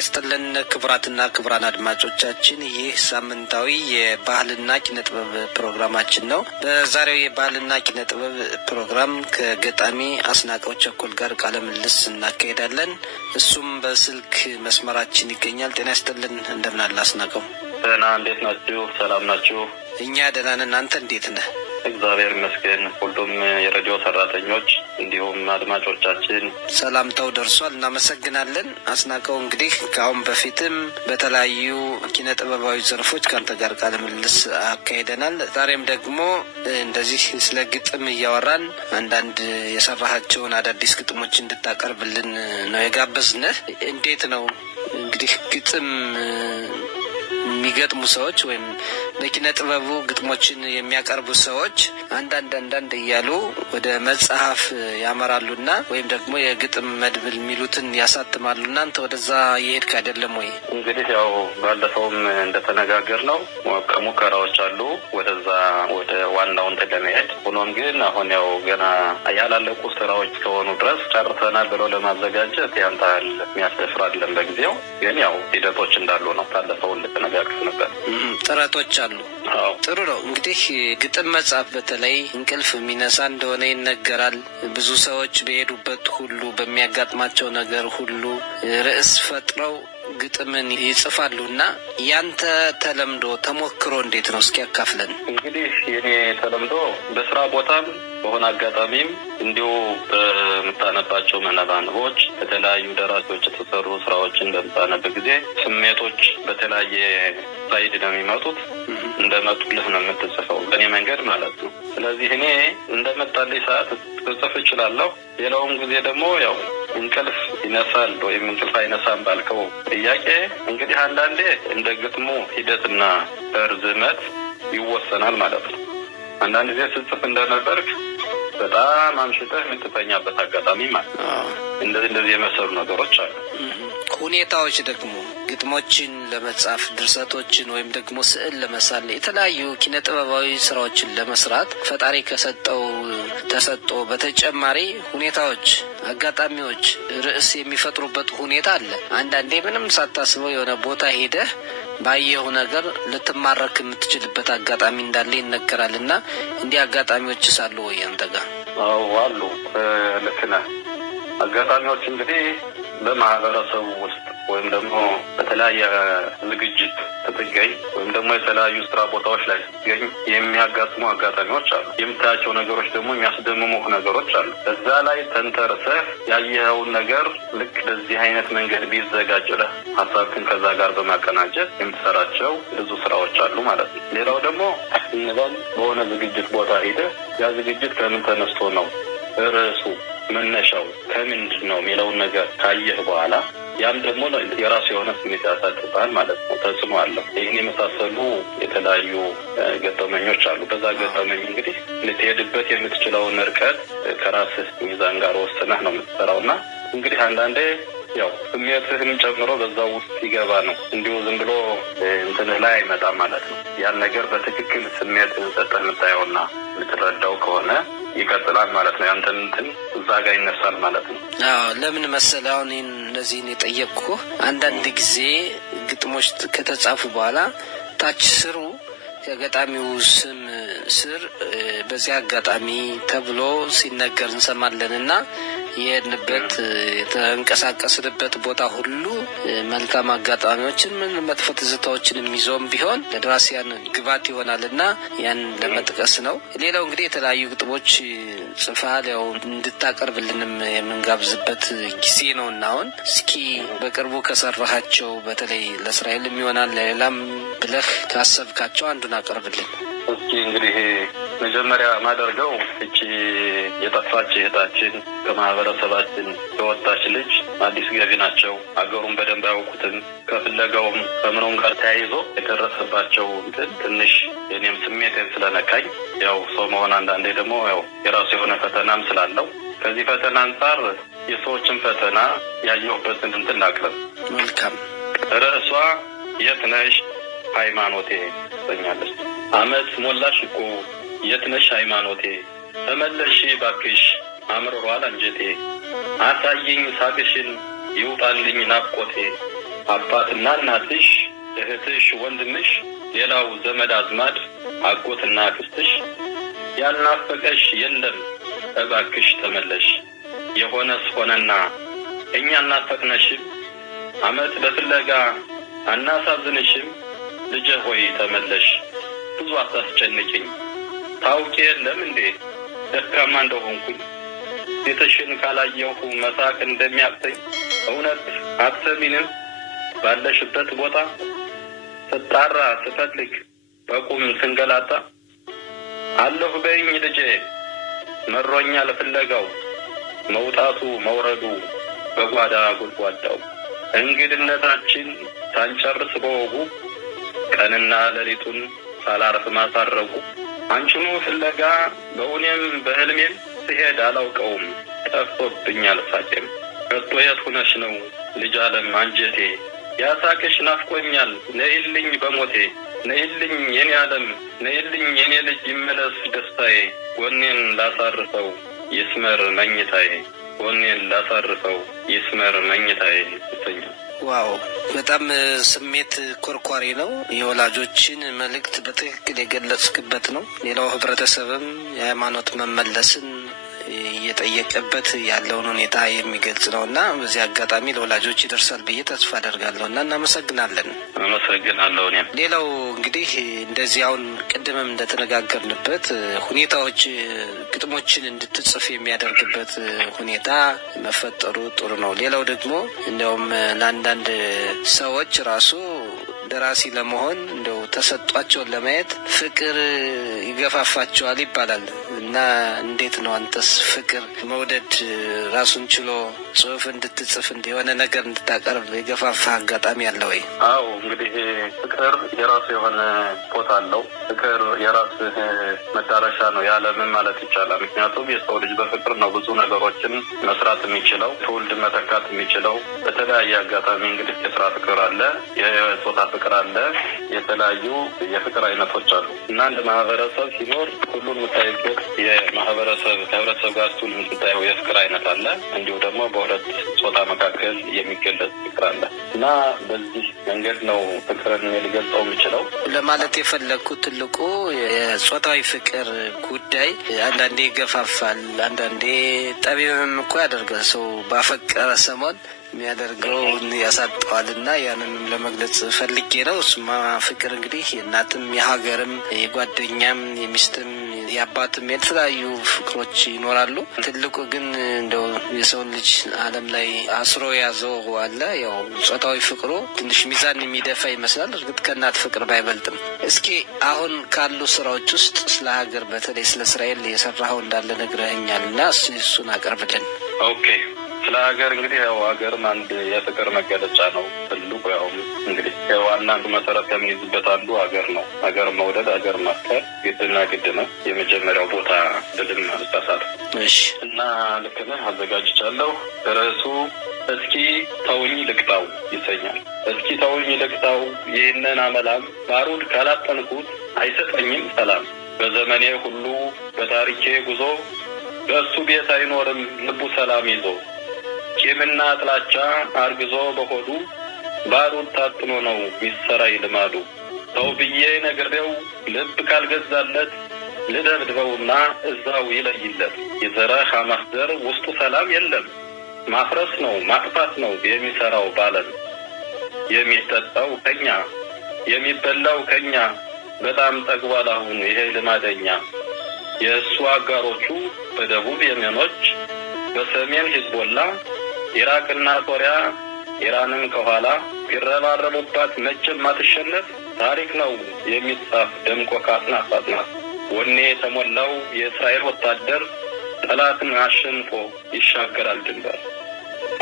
ይስጥልን ክቡራትና ክቡራን አድማጮቻችን፣ ይህ ሳምንታዊ የባህልና ኪነጥበብ ፕሮግራማችን ነው። በዛሬው የባህልና ኪነጥበብ ፕሮግራም ከገጣሚ አስናቀው ቸኮል ጋር ቃለ ምልልስ እናካሄዳለን። እሱም በስልክ መስመራችን ይገኛል። ጤና ይስጥልን፣ እንደምን አለ አስናቀው? ደህና፣ እንዴት ናችሁ? ሰላም ናችሁ? እኛ ደህና ነን። አንተ እንዴት ነህ? እግዚአብሔር ይመስገን። ሁሉም የሬዲዮ ሰራተኞች እንዲሁም አድማጮቻችን ሰላምታው ደርሷል። እናመሰግናለን። አስናቀው እንግዲህ ከአሁን በፊትም በተለያዩ ኪነ ጥበባዊ ዘርፎች ከአንተ ጋር ቃለ ምልልስ አካሄደናል። ዛሬም ደግሞ እንደዚህ ስለ ግጥም እያወራን አንዳንድ የሰራሃቸውን አዳዲስ ግጥሞች እንድታቀርብልን ነው የጋበዝንህ። እንዴት ነው እንግዲህ ግጥም የሚገጥሙ ሰዎች ወይም በኪነ ጥበቡ ግጥሞችን የሚያቀርቡ ሰዎች አንዳንድ እያሉ ወደ መጽሐፍ ያመራሉና ወይም ደግሞ የግጥም መድብል የሚሉትን ያሳትማሉና አንተ ወደዛ የሄድክ አይደለም ወይ? እንግዲህ ያው ባለፈውም እንደተነጋገር ነው ሙከራዎች አሉ ወደዛ ወደ ዋናው ለመሄድ። ሆኖም ግን አሁን ያው ገና ያላለቁ ስራዎች ከሆኑ ድረስ ጨርሰናል ብሎ ለማዘጋጀት ያንታል የሚያስደፍር አይደለም። በጊዜው ግን ያው ሂደቶች እንዳሉ ነው። ባለፈው እንደተነጋገር ነበር። ጥረቶች አሉ። ጥሩ ነው። እንግዲህ ግጥም መጻፍ በተለይ እንቅልፍ የሚነሳ እንደሆነ ይነገራል። ብዙ ሰዎች በሄዱበት ሁሉ በሚያጋጥማቸው ነገር ሁሉ ርዕስ ፈጥረው ግጥምን ይጽፋሉ እና ያንተ ተለምዶ ተሞክሮ እንዴት ነው? እስኪ ያካፍለን። እንግዲህ የኔ ተለምዶ በስራ ቦታም በሆነ አጋጣሚም እንዲሁ በምታነባቸው መነባንቦች የተለያዩ ደራሲዎች የተሰሩ ስራዎችን በምታነብ ጊዜ ስሜቶች በተለያየ ሳይድ ነው የሚመጡት። እንደመጡልህ ነው የምትጽፈው፣ በእኔ መንገድ ማለት ነው። ስለዚህ እኔ እንደመጣልኝ ሰዓት ልጽፍ እችላለሁ። ሌላውም ጊዜ ደግሞ ያው እንቅልፍ ይነሳል ወይም እንቅልፍ አይነሳም ባልከው ጥያቄ እንግዲህ አንዳንዴ እንደ ግጥሙ ሂደትና ርዝመት ይወሰናል ማለት ነው። አንዳንድ ጊዜ ስትጽፍ እንደነበርክ በጣም አምሽተህ የምትተኛበት አጋጣሚ ማለት ነው። እንደዚህ የመሰሉ ነገሮች አሉ። ሁኔታዎች ደግሞ ግጥሞችን ለመጻፍ ድርሰቶችን ወይም ደግሞ ስዕል ለመሳል የተለያዩ ኪነ ጥበባዊ ስራዎችን ለመስራት ፈጣሪ ከሰጠው ተሰጥቶ በተጨማሪ ሁኔታዎች፣ አጋጣሚዎች ርዕስ የሚፈጥሩበት ሁኔታ አለ። አንዳንዴ ምንም ሳታስበው የሆነ ቦታ ሄደህ ባየው ነገር ልትማረክ የምትችልበት አጋጣሚ እንዳለ ይነገራል እና እንዲህ አጋጣሚዎች ሳሉ ወይ አንተ ጋር? አዎ አሉ። ልክ ነህ። አጋጣሚዎች እንግዲህ በማህበረሰቡ ውስጥ ወይም ደግሞ በተለያየ ዝግጅት ስትገኝ ወይም ደግሞ የተለያዩ ስራ ቦታዎች ላይ ስትገኝ የሚያጋጥሙ አጋጣሚዎች አሉ። የምታያቸው ነገሮች ደግሞ የሚያስደምሙ ነገሮች አሉ። እዛ ላይ ተንተርሰህ ያየኸውን ነገር ልክ በዚህ አይነት መንገድ ቢዘጋጅ ለህ ሀሳብህን ከዛ ጋር በማቀናጀት የምትሰራቸው ብዙ ስራዎች አሉ ማለት ነው። ሌላው ደግሞ እንበል በሆነ ዝግጅት ቦታ ሄደህ ያ ዝግጅት ከምን ተነስቶ ነው ርዕሱ መነሻው ከምንድን ነው የሚለውን ነገር ካየህ በኋላ ያም ደግሞ የራሱ የሆነ ስሜት ያሳድርብሃል ማለት ነው። ተጽዕኖ አለው። ይህን የመሳሰሉ የተለያዩ ገጠመኞች አሉ። በዛ ገጠመኝ እንግዲህ ልትሄድበት የምትችለውን ርቀት ከራስህ ሚዛን ጋር ወስነህ ነው የምትሰራውና እንግዲህ አንዳንዴ ያው ስሜትህን ጨምሮ በዛው ውስጥ ይገባ ነው። እንዲሁ ዝም ብሎ እንትንህ ላይ አይመጣም ማለት ነው። ያን ነገር በትክክል ስሜትህን ሰጠህ የምታየውና የምትረዳው ከሆነ ይቀጥላል ማለት ነው። ያንተን እንትን እዛ ጋር ይነሳል ማለት ነው። ለምን መሰለህ አሁን እነዚህን የጠየቅኩህ አንዳንድ ጊዜ ግጥሞች ከተጻፉ በኋላ ታች ስሩ ከገጣሚው ስም ስር በዚህ አጋጣሚ ተብሎ ሲነገር እንሰማለን እና የሄድንበት የተንቀሳቀስንበት ቦታ ሁሉ መልካም አጋጣሚዎችን ምን መጥፎ ትዝታዎችን የሚዞም ቢሆን ለደራሲያን ግባት ይሆናል እና ያን ለመጥቀስ ነው። ሌላው እንግዲህ የተለያዩ ግጥሞች ጽፈሃል፣ ያው እንድታቀርብልንም የምንጋብዝበት ጊዜ ነው እና አሁን እስኪ በቅርቡ ከሰራሃቸው በተለይ ለእስራኤልም ይሆናል ለሌላም ብለህ ካሰብካቸው አንዱን አቀርብልን። እስኪ እንግዲህ መጀመሪያ ማደርገው እቺ የጠፋች እህታችን ከማህበረሰባችን የወጣች ልጅ አዲስ ገቢ ናቸው። አገሩን በደንብ አያውቁትም። ከፍለጋውም ከምኖም ጋር ተያይዞ የደረሰባቸው ትንሽ የኔም ስሜትን ስለነካኝ ያው ሰው መሆን አንዳንዴ ደግሞ ያው የራሱ የሆነ ፈተናም ስላለው ከዚህ ፈተና አንጻር የሰዎችን ፈተና ያየሁበትን እንትን ላቅርብ። መልካም። ርዕሷ የት ነሽ ሃይማኖቴ ትሰኛለች። አመት ሞላሽ እኮ የት ነሽ ሃይማኖቴ፣ ተመለሽ ባክሽ አምርሯል አንጀቴ፣ አሳይኝ ሳቅሽን ይውጣልኝ ናፍቆቴ፣ አባትና እናትሽ፣ እህትሽ፣ ወንድምሽ፣ ሌላው ዘመድ አዝማድ፣ አጎትና አክስትሽ ያልናፈቀሽ የለም እባክሽ ተመለሽ። የሆነስ ሆነና እኛ እናፈቅነሽም፣ ዓመት በፍለጋ አናሳዝንሽም። ልጄ ሆይ ተመለሽ፣ ብዙ አታስጨንቂኝ። ታውቂ የለም እንዴ ደካማ እንደሆንኩኝ? ቤትሽን ካላየሁ መሳቅ እንደሚያቅተኝ። እውነት አትሰሚንም? ባለሽበት ቦታ ስጣራ ስፈልግ በቁም ስንገላታ አለሁ በይኝ ልጄ፣ መሮኛል ፍለጋው፣ መውጣቱ መውረዱ በጓዳ ጉድጓዳው። እንግድነታችን ሳንጨርስ በወጉ ቀንና ሌሊቱን ሳላርፍ ማሳረጉ። አንቺኑ ፍለጋ በእውኔም በህልሜም ስሄድ አላውቀውም፣ ጠፍቶብኛል ሳቄም። ከቶ የት ሁነሽ ነው ልጅ ዓለም አንጀቴ? ያሳቅሽ ናፍቆኛል ነይልኝ በሞቴ። ነይልኝ የኔ ዓለም ነይልኝ የኔ ልጅ፣ ይመለስ ደስታዬ። ጎኔን ላሳርፈው ይስመር መኝታዬ፣ ጎኔን ላሳርፈው ይስመር መኝታዬ ይሰኛል። ዋው በጣም ስሜት ኮርኳሪ ነው። የወላጆችን መልእክት በትክክል የገለጽክበት ነው። ሌላው ህብረተሰብም የሃይማኖት መመለስን እየጠየቀበት ያለውን ሁኔታ የሚገልጽ ነው እና በዚህ አጋጣሚ ለወላጆች ይደርሳል ብዬ ተስፋ አደርጋለሁ እና እናመሰግናለን። አመሰግናለሁ። እኔም ሌላው እንግዲህ እንደዚህ አሁን ቅድምም እንደተነጋገርንበት ሁኔታዎች ግጥሞችን እንድትጽፍ የሚያደርግበት ሁኔታ መፈጠሩ ጥሩ ነው። ሌላው ደግሞ እንዲያውም ለአንዳንድ ሰዎች ራሱ ደራሲ ለመሆን እንደው ተሰጧቸውን ለማየት ፍቅር ይገፋፋቸዋል ይባላል እና እንዴት ነው አንተስ ፍቅር መውደድ ራሱን ችሎ ጽሁፍ እንድትጽፍ የሆነ ነገር እንድታቀርብ የገፋፋ አጋጣሚ አለ ወይ? አዎ እንግዲህ ፍቅር የራሱ የሆነ ቦታ አለው። ፍቅር የራስህ መዳረሻ ነው ያለምን ማለት ይቻላል። ምክንያቱም የሰው ልጅ በፍቅር ነው ብዙ ነገሮችን መስራት የሚችለው፣ ትውልድ መተካት የሚችለው። በተለያየ አጋጣሚ እንግዲህ የስራ ፍቅር አለ፣ የጾታ ፍቅር አለ፣ የተለያዩ የፍቅር አይነቶች አሉ እና እንደ ማህበረሰብ ሲኖር ሁሉን የምታይበት የማህበረሰብ ከህብረተሰብ ጋር ሁሉ የምታየው የፍቅር አይነት አለ። እንዲሁ ደግሞ በሁለት ጾታ መካከል የሚገለጽ ፍቅር አለ እና በዚህ መንገድ ነው ፍቅርን ሊገልጸው የሚችለው። ለማለት የፈለግኩት ትልቁ የጾታዊ ፍቅር ጉዳይ አንዳንዴ ይገፋፋል፣ አንዳንዴ ጠቢብም እኮ ያደርጋል። ሰው ባፈቀረ ሰሞን የሚያደርገውን ያሳጠዋል እና ያንንም ለመግለጽ ፈልጌ ነው። እሱማ ፍቅር እንግዲህ የእናትም የሀገርም የጓደኛም የሚስትም የአባትም የተለያዩ ፍቅሮች ይኖራሉ። ትልቁ ግን እንደው የሰውን ልጅ ዓለም ላይ አስሮ የያዘው አለ። ያው ጾታዊ ፍቅሩ ትንሽ ሚዛን የሚደፋ ይመስላል። እርግጥ ከእናት ፍቅር ባይበልጥም። እስኪ አሁን ካሉ ስራዎች ውስጥ ስለ ሀገር በተለይ ስለ እስራኤል የሰራኸው እንዳለ ነግረኸኛል እና እሱን አቅርብልን። ኦኬ። ስለ ሀገር እንግዲህ ያው ሀገርም አንድ የፍቅር መገለጫ ነው። ትልቁ ያው እንግዲህ ዋና አንዱ መሰረት የሚይዝበት አንዱ ሀገር ነው። ሀገር መውደድ፣ ሀገር ማፍቀር ግድና ግድ ነው። የመጀመሪያው ቦታ ድልም አልሳሳት እና ልክ ነህ። አዘጋጅቻለሁ። ርዕሱ እስኪ ተውኝ ልቅጣው ይሰኛል። እስኪ ተውኝ ልቅጣው ይህንን አመላም፣ ባሩድ ካላጠንኩት አይሰጠኝም ሰላም። በዘመኔ ሁሉ በታሪኬ ጉዞ በእሱ ቤት አይኖርም ልቡ ሰላም ይዞ። ቂምና ጥላቻ አርግዞ በሆዱ ባሩድ ታጥኖ ነው ሚሰራይ ልማዱ። ተው ብዬ ነግሬው ልብ ካልገዛለት ልደብድበውና እዛው ይለይለት። የዘረህ ማስደር ውስጡ ሰላም የለም፣ ማፍረስ ነው ማጥፋት ነው የሚሰራው ባለም። የሚጠጣው ከኛ የሚበላው ከኛ በጣም ጠግቧል አሁን ይሄ ልማደኛ። የእሱ አጋሮቹ በደቡብ የመኖች በሰሜን ሂዝቦላ ኢራቅና ሶሪያ ኢራንን ከኋላ ቢረባረቡባት መቼም ማትሸነፍ ታሪክ ነው የሚጻፍ ደምቆ ከአጽናፍ አጽናፍ። ወኔ የተሞላው የእስራኤል ወታደር ጠላትን አሸንፎ ይሻገራል ድንበር።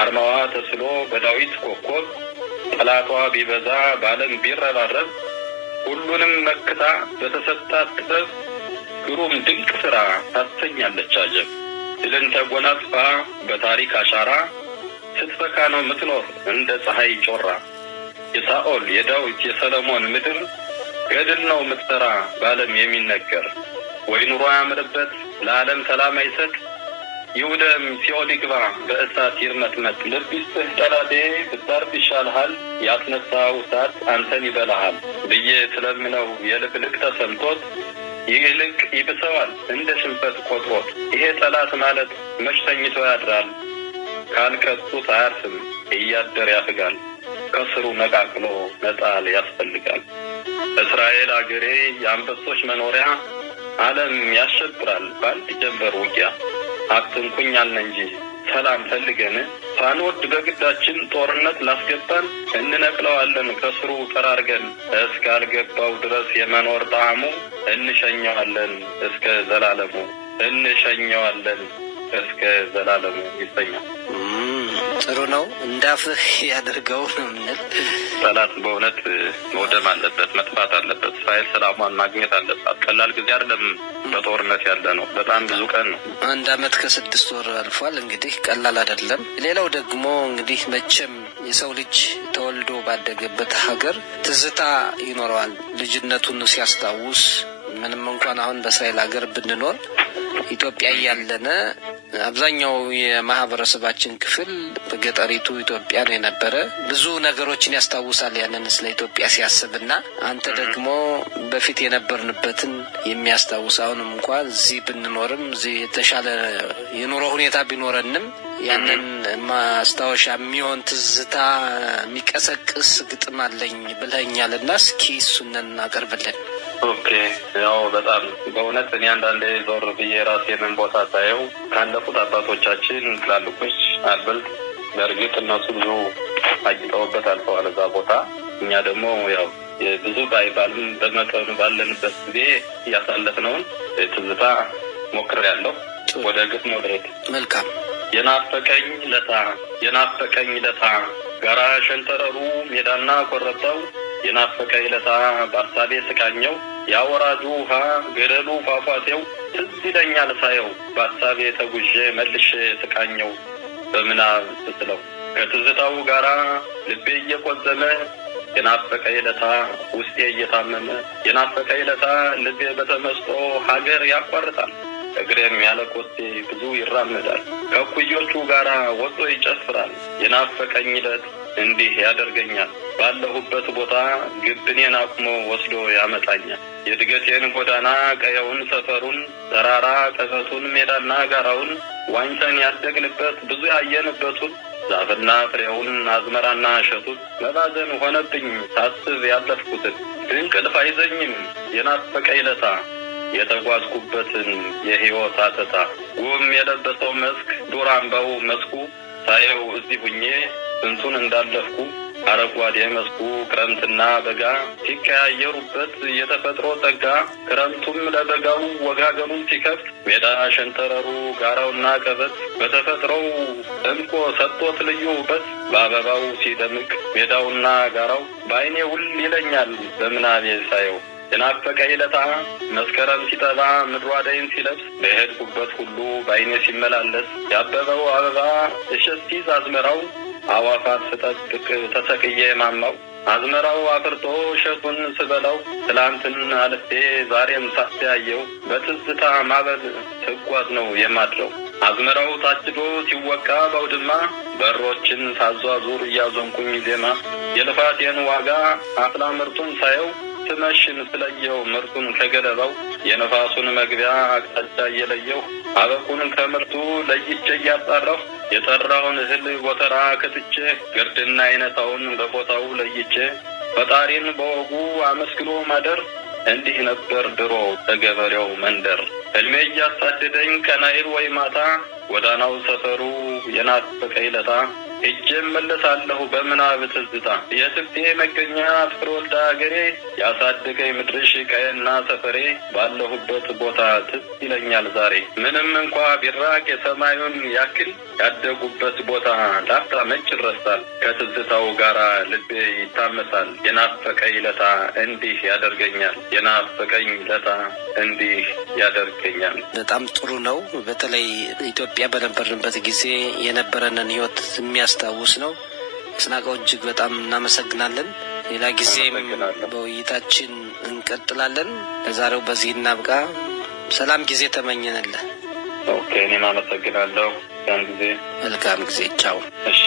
አርማዋ ተስሎ በዳዊት ኮከብ ጠላቷ ቢበዛ በዓለም ቢረባረብ ሁሉንም መክታ በተሰጣት ጥበብ ግሩም ድንቅ ሥራ ታሰኛለች አጀብ። ድልን ተጎናጽፋ በታሪክ አሻራ ስትፈካ ነው ምትኖር እንደ ፀሐይ ጮራ። የሳኦል የዳዊት የሰለሞን ምድር ገድል ነው ምትሰራ በዓለም የሚነገር። ወይ ኑሮ ያምርበት ለዓለም ሰላም አይሰጥ ይውደም ሲኦል ይግባ በእሳት ይርመጥመጥ። ልብ ይስጥህ ጠላቴ ብታርፍ ይሻልሃል፣ ያስነሳው እሳት አንተን ይበላሃል ብዬ ስለምነው የልቅልቅ ተሰምቶት ይልቅ ይብሰዋል እንደ ሽንፈት ቆጥሮት። ይሄ ጠላት ማለት መች ተኝቶ ያድራል፣ ካልቀጡት አያርፍም እያደር ያፍጋል። ከስሩ ነቃቅሎ መጣል ያስፈልጋል። እስራኤል አገሬ የአንበሶች መኖሪያ፣ ዓለም ያሸብራል በአንድ ጀንበር ውጊያ። አትንኩኝ አልን እንጂ ሰላም ፈልገን፣ ሳንወድ በግዳችን ጦርነት ላስገባን እንነቅለዋለን ከስሩ ጠራርገን። እስካልገባው ድረስ የመኖር ጣዕሙ እንሸኘዋለን እስከ ዘላለሙ፣ እንሸኘዋለን እስከ ዘላለሙ ይሰኛል። ጥሩ ነው። እንዳፍህ ያደርገው ነው የምንል። ጠላት በእውነት መውደም አለበት፣ መጥፋት አለበት። እስራኤል ሰላሟን ማግኘት አለባት። ቀላል ጊዜ አይደለም በጦርነት ያለ ነው። በጣም ብዙ ቀን ነው። 1 ዓመት ከ6 ወር አልፏል። እንግዲህ ቀላል አይደለም። ሌላው ደግሞ እንግዲህ መቼም የሰው ልጅ ተወልዶ ባደገበት ሀገር ትዝታ ይኖረዋል። ልጅነቱን ሲያስታውስ ምንም እንኳን አሁን በእስራኤል ሀገር ብንኖር ኢትዮጵያ እያለነ አብዛኛው የማህበረሰባችን ክፍል በገጠሪቱ ኢትዮጵያ ነው የነበረ። ብዙ ነገሮችን ያስታውሳል ያንን ስለ ኢትዮጵያ ሲያስብና አንተ ደግሞ በፊት የነበርንበትን የሚያስታውስ አሁንም እንኳን እዚህ ብንኖርም እዚህ የተሻለ የኑሮ ሁኔታ ቢኖረንም ያንን ማስታወሻ የሚሆን ትዝታ የሚቀሰቅስ ግጥም አለኝ ብለኛልና እስኪ እሱንን አቀርብልን። ኦኬ፣ ያው በጣም በእውነት እኔ አንዳንዴ ዞር ብዬ ራሴንን ቦታ ሳየው ካለፉት አባቶቻችን ትላልቆች አልበልጥ። በእርግጥ እነሱ ብዙ አጊጠውበት አልፈዋል እዛ ቦታ። እኛ ደግሞ ያው ብዙ ባይባልም በመጠኑ ባለንበት ጊዜ እያሳለፍነውን ትዝታ ሞክሬያለሁ። ወደ ግጥሙ ልሄድ። መልካም። የናፈቀኝ ለታ የናፈቀኝ ለታ ጋራ ሸንተረሩ ሜዳና ኮረብታው የናፈቀኝ ለታ በአሳቤ ስቃኘው ያወራጁ ውሃ ገደሉ ፏፏቴው ትዝ ይለኛል ሳየው በአሳቤ ተጉዤ መልሼ ስቃኘው በምናብ ስስለው ከትዝታው ጋራ ልቤ እየቆዘመ የናፈቀኝ ለታ ውስጤ እየታመመ የናፈቀኝ ለታ ልቤ በተመስጦ ሀገር ያቋርጣል እግሬም ያለ ኮቴ ብዙ ይራመዳል ከኩዮቹ ጋራ ወጥቶ ይጨፍራል የናፈቀኝ ለት እንዲህ ያደርገኛል ባለሁበት ቦታ ግብኔን አቁሞ ወስዶ ያመጣኛል የድገቴን ጎዳና ቀየውን ሰፈሩን ተራራ ቀበቱን ሜዳና ጋራውን ዋኝተን ያደግንበት ብዙ ያየንበቱን ዛፍና ፍሬውን አዝመራና እሸቱን መባዘን ሆነብኝ ሳስብ ያለፍኩትን እንቅልፍ አይዘኝም የናፈቀኝ ለታ የተጓዝኩበትን የሕይወት አተታ ውም የለበሰው መስክ ዱር አምባው መስኩ ሳየው እዚህ ሁኜ ስንቱን እንዳለፍኩ አረጓዴ መስኩ ክረምትና በጋ ሲቀያየሩበት የተፈጥሮ ጸጋ ክረምቱም ለበጋው ወጋገኑን ሲከፍት ሜዳ ሸንተረሩ ጋራውና ቀበት በተፈጥሮው ደምቆ ሰጥቶት ልዩ ውበት በአበባው ሲደምቅ ሜዳውና ጋራው በዓይኔ ውል ይለኛል በምናቤ ሳየው የናፈቀኝ ለታ መስከረም ሲጠባ ምድሯ አደይን ሲለብስ በሄድኩበት ሁሉ በዓይኔ ሲመላለስ ያበበው አበባ እሸት ሲይዝ አዝመራው አዋፋት ስጠብቅ ተሰቅዬ ማማው አዝመራው አፍርቶ እሸቱን ስበላው ትላንትን አልፌ ዛሬም ሳስተያየው በትዝታ ማበል ስጓዝ ነው የማድረው አዝመራው ታጭዶ ሲወቃ ባውድማ በሮችን ሳዟዙር እያዞንኩኝ ዜማ የልፋቴን ዋጋ አፍላ ምርቱን ሳየው ስመሽን ስለየው ምርቱን ከገለባው የነፋሱን መግቢያ አቅጣጫ እየለየው አበቁን ከምርቱ ለይቼ እያጣራሁ የጠራውን እህል ጎተራ ከትቼ ግርድና አይነታውን በቦታው ለይቼ ፈጣሪን በወጉ አመስግኖ ማደር እንዲህ ነበር ድሮ ተገበሬው መንደር ህልሜ እያሳደደኝ ቀናይል ወይ ማታ ጎዳናው ሰፈሩ የናፈቀኝ ለታ ሄጄ እመለሳለሁ በምናብ ትዝታ የትብቴ መገኛ ፍቅር ወልዳ አገሬ ያሳደገኝ ምድርሽ ቀየና ሰፈሬ ባለሁበት ቦታ ትዝ ይለኛል ዛሬ ምንም እንኳ ቢራቅ የሰማዩን ያክል ያደጉበት ቦታ ላፍታ መች ይረሳል ከትዝታው ጋራ ልቤ ይታመሳል የናፈቀኝ ለታ እንዲህ ያደርገኛል የናፈቀኝ ለታ እንዲህ ያደርገኛል። በጣም ጥሩ ነው። በተለይ ኢትዮጵያ በነበርንበት ጊዜ የነበረንን ህይወት የሚያስታውስ ነው። አስናቀው እጅግ በጣም እናመሰግናለን። ሌላ ጊዜም በውይይታችን እንቀጥላለን። ለዛሬው በዚህ እናብቃ። ሰላም ጊዜ ተመኘንልህ። ኦኬ፣ እኔም አመሰግናለሁ። ያን ጊዜ መልካም ጊዜ። ቻው። እሺ።